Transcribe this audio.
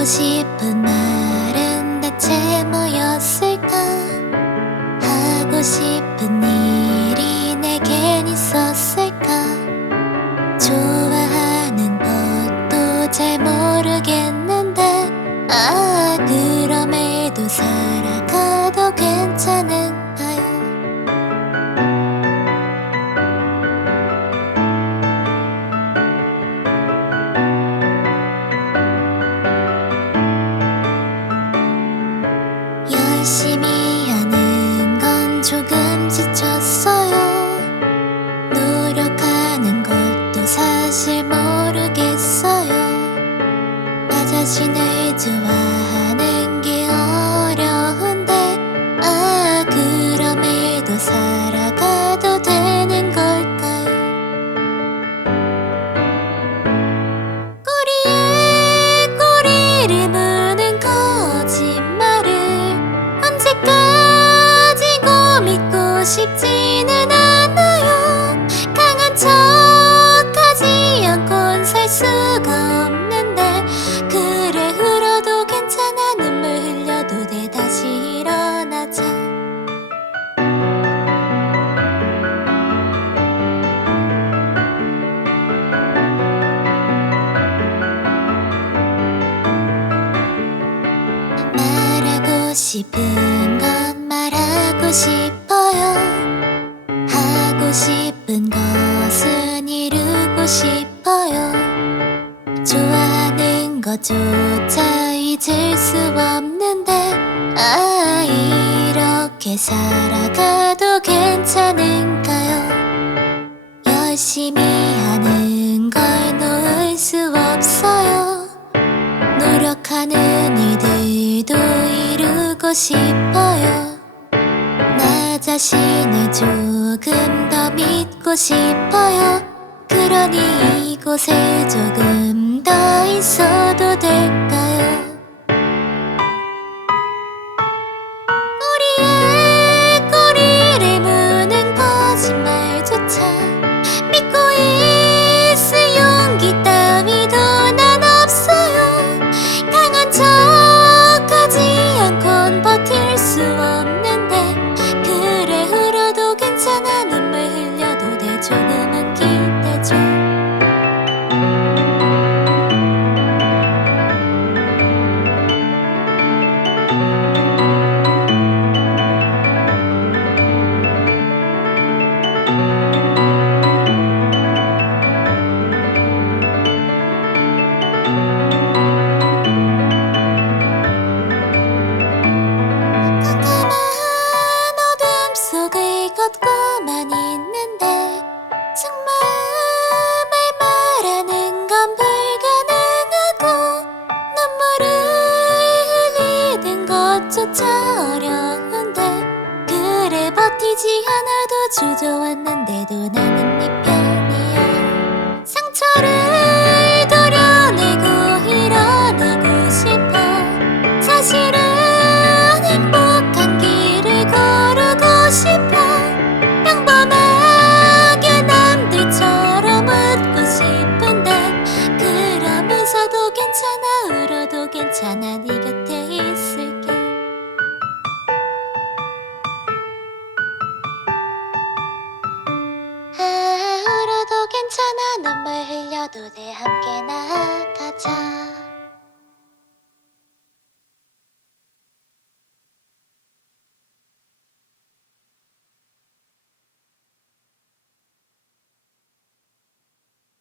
하고 싶은 말은 대체 뭐였을까? 하고 싶은 일 지쳤어요. 노력하는 것도 사실 모르겠어요. 나 자신을 좋아하는 싶은 건 말하고 싶어요. 하고 싶은 것은 이루고 싶어요. 좋아하는 것조차 잊을 수 없는데, 아, 이렇게 살아가도 괜찮은가요? 열심히 하는 싶어요. 나 자신을 조금 더 믿고 싶어요. 그러니 이곳에 조금 더 있어 걷고만 있는데 정말 말하는 건 불가능하고 눈물을 흘리는 것조차 어려운데 그래 버티지 않아도 주저왔는데도 나는